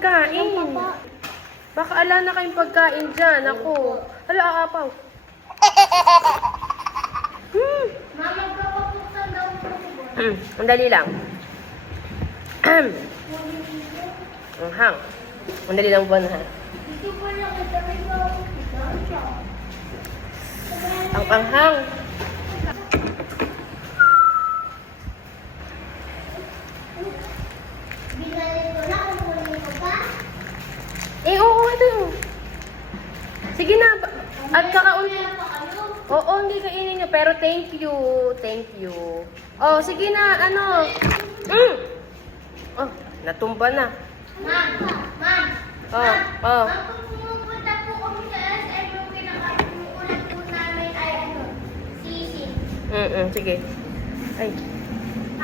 pagkain. Baka ala na kayong pagkain dyan. Ako. Hala, aapaw. Mama, papapuksan daw po siguro. Ang dali lang. Ang hang. Ang dali lang buwan, ha? Ito po lang, ito rin po. Ang panghang. Binalik ko na, kukunin ko pa. Oo, ito yung. Sige na. At kakaunti. Kaya pa kayo. Oo, hindi kainin nyo. Pero thank you. Thank you. Oh, sige na. Ano? Oh, natumba na. Ma'am, ma'am. Oh, oh. Ma'am, kung pumupunta po kami sa SM, yung pinaka-ulat po namin ay ano, sisig. Sige. Ay.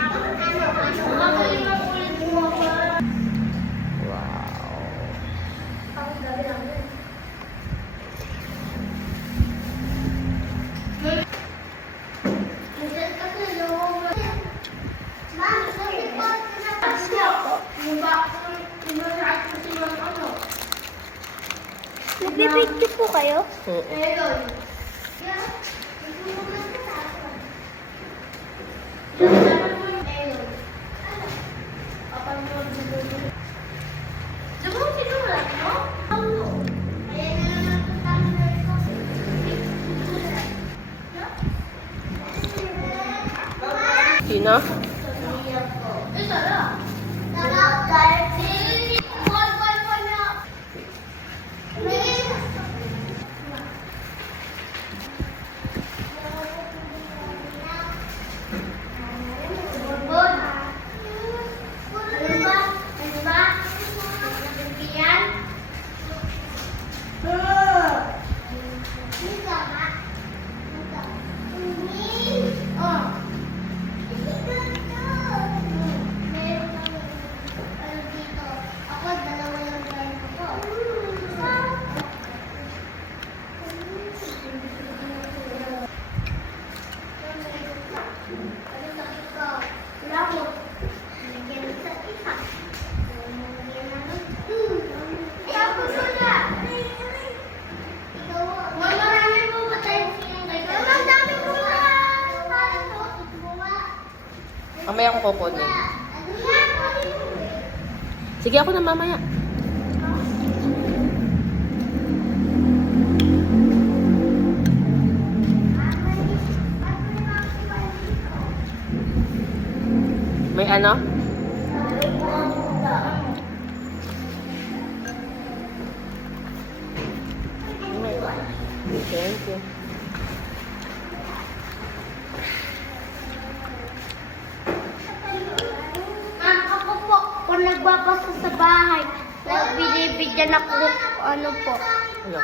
Ako, ako yung ulit mo ako. Wow. Ang dami lang yun. Minsan kasi loob. Ma'am, sabi ko, kasi ako, yung ba, inuraan ko si Ma'am ano. Nagbibidyo po kayo? Ayun. Kaya, nagmumulat ka sa akin. Ayun. Papanood mo doon. Diba mo sinulat mo? Oo. Kaya na naman po tayo na ito. Sino? Ito na. Tara, dahil call po niya. Bonbon. Ano ba? Ano ba? Nagbibiyan? Oh. Meron kami, ano dito. Ako, dalawa lang galing ako. Ano sakit ko? Wala ko. Nagyan sa isa. Nagyan na lang. Tapos wala. Ikaw, marami po ba tayong sinangay? Ang dami po ba? Parang po, buwa. Mamaya akong kukunin. Ano nga? Sige, ako na mamaya. May ano? Thank you. Ma'am, ako po, kung nagbabasa sa bahay, nagbibigyan ako, ano po, Ano?